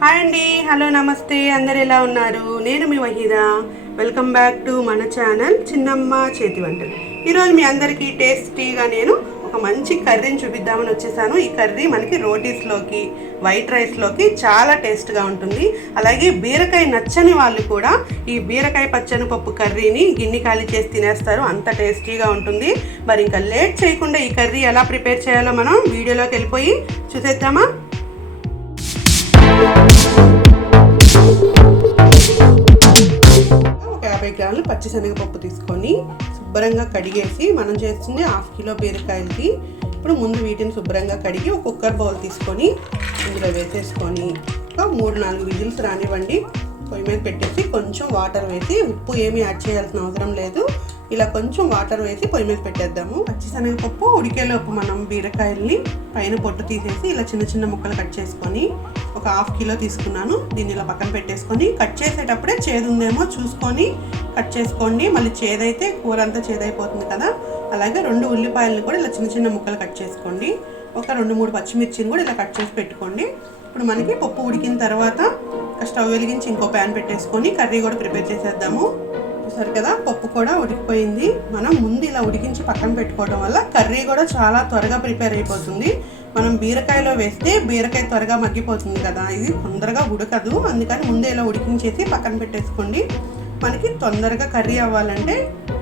Hi అండి, hello, నమస్తే. అందరు ఎలా ఉన్నారు? నేను మీ వహీదా. వెల్కమ్ బ్యాక్ టు మన ఛానల్ చిన్నమ్మ చేతి వంటలు. ఈరోజు మీ అందరికీ టేస్టీగా నేను ఒక మంచి కర్రీని చూపిద్దామని వచ్చేసాను. ఈ కర్రీ మనకి రోటీస్లోకి, వైట్ రైస్లోకి చాలా టేస్ట్గా ఉంటుంది. అలాగే బీరకాయ నచ్చని వాళ్ళు కూడా ఈ బీరకాయ పచ్చని పప్పు కర్రీని గిన్నె ఖాళీ చేసి తినేస్తారు, అంత టేస్టీగా ఉంటుంది. మరి ఇంకా లేట్ చేయకుండా ఈ కర్రీ ఎలా ప్రిపేర్ చేయాలో మనం వీడియోలోకి వెళ్ళిపోయి చూసేద్దామా? ఒక 50 గ్రాములు పచ్చి శనగపప్పు తీసుకొని శుభ్రంగా కడిగేసి, మనం చేస్తుంది 1/2 కిలో బీరకాయలకి. ఇప్పుడు ముందు వీటిని శుభ్రంగా కడిగి ఒక కుక్కర్ బౌల్ తీసుకొని ఇందులో వేసేసుకొని ఒక 3-4 విజిల్స్ రానివ్వండి. పొయ్యి మీద పెట్టేసి కొంచెం వాటర్ వేసి, ఉప్పు ఏమీ యాడ్ చేయాల్సిన అవసరం లేదు, ఇలా కొంచెం వాటర్ వేసి పొయ్యి మీద పెట్టేద్దాము. పచ్చి శనగపప్పు ఉడికేలోపు మనం బీరకాయల్ని పైన పొట్టు తీసేసి ఇలా చిన్న చిన్న ముక్కలు కట్ చేసుకొని ఒక 1/2 కిలో తీసుకున్నాను. దీన్ని ఇలా పక్కన పెట్టేసుకొని కట్ చేసేటప్పుడే చేదు ఉందేమో చూసుకొని కట్ చేసుకోండి. మళ్ళీ చేదైతే కూర అంతా చేదైపోతుంది కదా. అలాగే 2 ఉల్లిపాయలను కూడా ఇలా చిన్న చిన్న ముక్కలు కట్ చేసుకోండి. ఒక 2-3 పచ్చిమిర్చిని కూడా ఇలా కట్ చేసి పెట్టుకోండి. ఇప్పుడు మనకి పప్పు ఉడికిన తర్వాత స్టవ్ వెలిగించి ఇంకో ప్యాన్ పెట్టేసుకొని కర్రీ కూడా ప్రిపేర్ చేసేద్దాము. చూసారు కదా, పప్పు కూడా ఉడికిపోయింది. మనం ముందు ఇలా ఉడికించి పక్కన పెట్టుకోవడం వల్ల కర్రీ కూడా చాలా త్వరగా ప్రిపేర్ అయిపోతుంది. మనం బీరకాయలో వేస్తే బీరకాయ త్వరగా మగ్గిపోతుంది కదా, ఇది తొందరగా ఉడకదు. అందుకని ముందే ఇలా ఉడికించేసి పక్కన పెట్టేసుకోండి. మనకి తొందరగా కర్రీ అవ్వాలంటే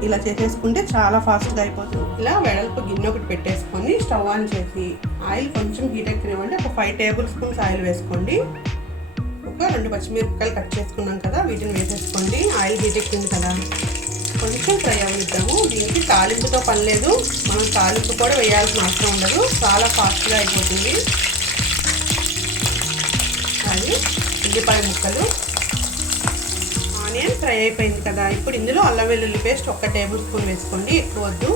ఇలా చేసేసుకుంటే చాలా ఫాస్ట్గా అయిపోతుంది. ఇలా వెడల్పు గిన్నె ఒకటి పెట్టేసుకొని స్టవ్ ఆన్ చేసి ఆయిల్ కొంచెం హీట్ ఎక్కనివ్వండి. ఒక 5 టేబుల్ స్పూన్స్ ఆయిల్ వేసుకోండి. ఒక 2 పచ్చిమిరపకాయలు కట్ చేసుకున్నాం కదా, వీటిని వేసేసుకోండి. ఆయిల్ హీట్ ఎక్కింది కదా, కొంచెం ఫ్రై అవ్వనిద్దాము. దీనికి తాలింపుతో పని లేదు, మనం తాలింపు కూడా వేయాల్సిన అవసరం ఉండదు, చాలా ఫాస్ట్గా అయిపోతుంది. అది ఉల్లిపాయ ముక్కలు, ఆనియన్ ఫ్రై అయిపోయింది కదా. ఇప్పుడు ఇందులో అల్లం వెల్లుల్లి పేస్ట్ 1 టేబుల్ స్పూన్ వేసుకోండి, ఎక్కువ వద్దు.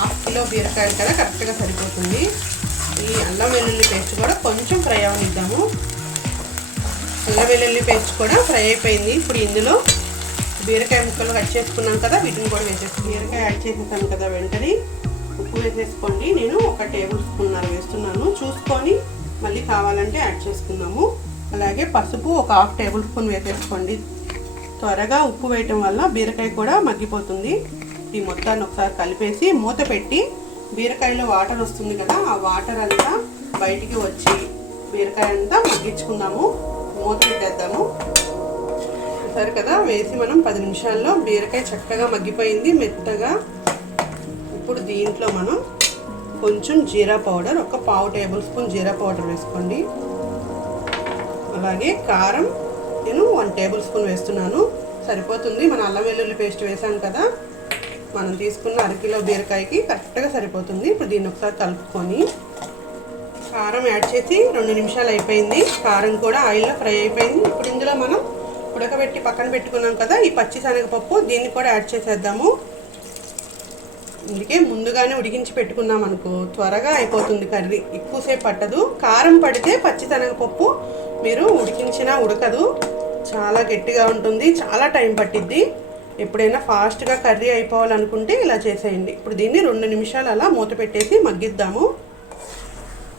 1/2 కిలో బీరకాయలు కదా, కరెక్ట్గా సరిపోతుంది. ఈ అల్లం వెల్లుల్లి పేస్ట్ కూడా కొంచెం ఫ్రై అవనిద్దాము. అల్లం వెల్లుల్లి పేస్ట్ కూడా ఫ్రై అయిపోయింది. ఇప్పుడు ఇందులో బీరకాయ ముక్కలు కట్ చేసుకున్నాం కదా, వీటిని కూడా వేసేసి బీరకాయ యాడ్ చేసేసాను కదా, వెంటనే ఉప్పు వేసేసుకోండి. నేను 1 టేబుల్ స్పూన్ వేస్తున్నాను, చూసుకొని మళ్ళీ కావాలంటే యాడ్ చేసుకున్నాము. అలాగే పసుపు ఒక 1/2 టేబుల్ స్పూన్ వేసేసుకోండి. త్వరగా ఉప్పు వేయటం వల్ల బీరకాయ కూడా మగ్గిపోతుంది. ఈ మొత్తాన్ని ఒకసారి కలిపేసి మూత పెట్టి, బీరకాయలో వాటర్ వస్తుంది కదా, ఆ వాటర్ అంతా బయటికి వచ్చి బీరకాయ అంతా మగ్గించుకుందాము. మూత పెట్టేద్దాము. సరే కదా, వేసి మనం 10 నిమిషాల్లో బీరకాయ చక్కగా మగ్గిపోయింది మెత్తగా. ఇప్పుడు దీంట్లో మనం కొంచెం జీరా పౌడర్, ఒక 1/2 టేబుల్ స్పూన్ జీరా పౌడర్ వేసుకోండి. అలాగే కారం నేను 1 టేబుల్ స్పూన్ వేస్తున్నాను, సరిపోతుంది. మన అల్లం వెల్లుల్లి పేస్ట్ వేసాం కదా, మనం తీసుకున్న 1/2 కిలో బీరకాయకి కరెక్ట్గా సరిపోతుంది. ఇప్పుడు దీన్ని ఒకసారి కలుపుకొని కారం యాడ్ చేసి 2 నిమిషాలు అయిపోయింది. కారం కూడా ఆయిల్లో ఫ్రై అయిపోయింది. ఇప్పుడు ఇందులో మనం ఉడకబెట్టి పక్కన పెట్టుకున్నాం కదా ఈ పచ్చి శనగపప్పు, దీన్ని కూడా యాడ్ చేసేద్దాము. అందుకే ముందుగానే ఉడికించి పెట్టుకున్నాం అనుకో, త్వరగా అయిపోతుంది కర్రీ, ఎక్కువసేపు పట్టదు. కారం పడితే పచ్చి శనగపప్పు మీరు ఉడికించినా ఉడకదు, చాలా గట్టిగా ఉంటుంది, చాలా టైం పట్టిద్ది. ఎప్పుడైనా ఫాస్ట్గా కర్రీ అయిపోవాలనుకుంటే ఇలా చేసేయండి. ఇప్పుడు దీన్ని 2 నిమిషాలు అలా మూత పెట్టేసి మగ్గిద్దాము.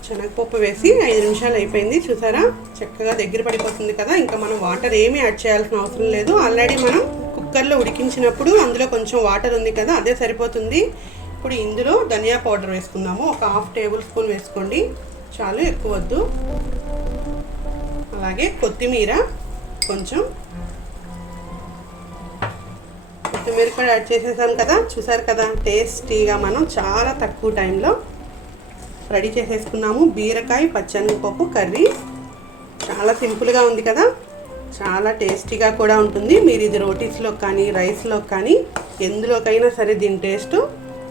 శనగపప్పు వేసి 5 నిమిషాలు అయిపోయింది. చూసారా, చక్కగా దగ్గర పడిపోతుంది కదా. ఇంకా మనం వాటర్ ఏమీ యాడ్ చేయాల్సిన అవసరం లేదు. ఆల్రెడీ మనం కుక్కర్లో ఉడికించినప్పుడు అందులో కొంచెం వాటర్ ఉంది కదా, అదే సరిపోతుంది. ఇప్పుడు ఇందులో ధనియా పౌడర్ వేసుకుందాము. ఒక 1/2 టేబుల్ స్పూన్ వేసుకోండి, చాలు, ఎక్కువ వద్దు. అలాగే కొత్తిమీర కొంచెం, కొత్తిమీర కూడా యాడ్ చేసేసాం కదా. చూసారు కదా, టేస్టీగా మనం చాలా తక్కువ టైంలో రెడీ చేసేసుకున్నాము బీరకాయ పచ్చనిపప్పు కర్రీ. చాలా సింపుల్గా ఉంది కదా, చాలా టేస్టీగా కూడా ఉంటుంది. మీరు ఇది రోటీస్లో కానీ రైస్లో కానీ ఎందులోకైనా సరే దీని టేస్ట్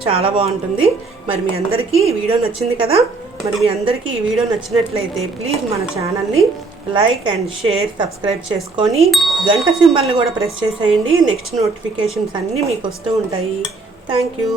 చాలా బాగుంటుంది. మరి మీ అందరికీ ఈ వీడియో నచ్చింది కదా. మరి మీ అందరికీ ఈ వీడియో నచ్చినట్లయితే ప్లీజ్ మన ఛానల్ని లైక్ అండ్ షేర్, సబ్స్క్రైబ్ చేసుకొని గంట సింబల్ని కూడా ప్రెస్ చేసేయండి. నెక్స్ట్ నోటిఫికేషన్స్ అన్నీ మీకు వస్తూ ఉంటాయి. Thank you.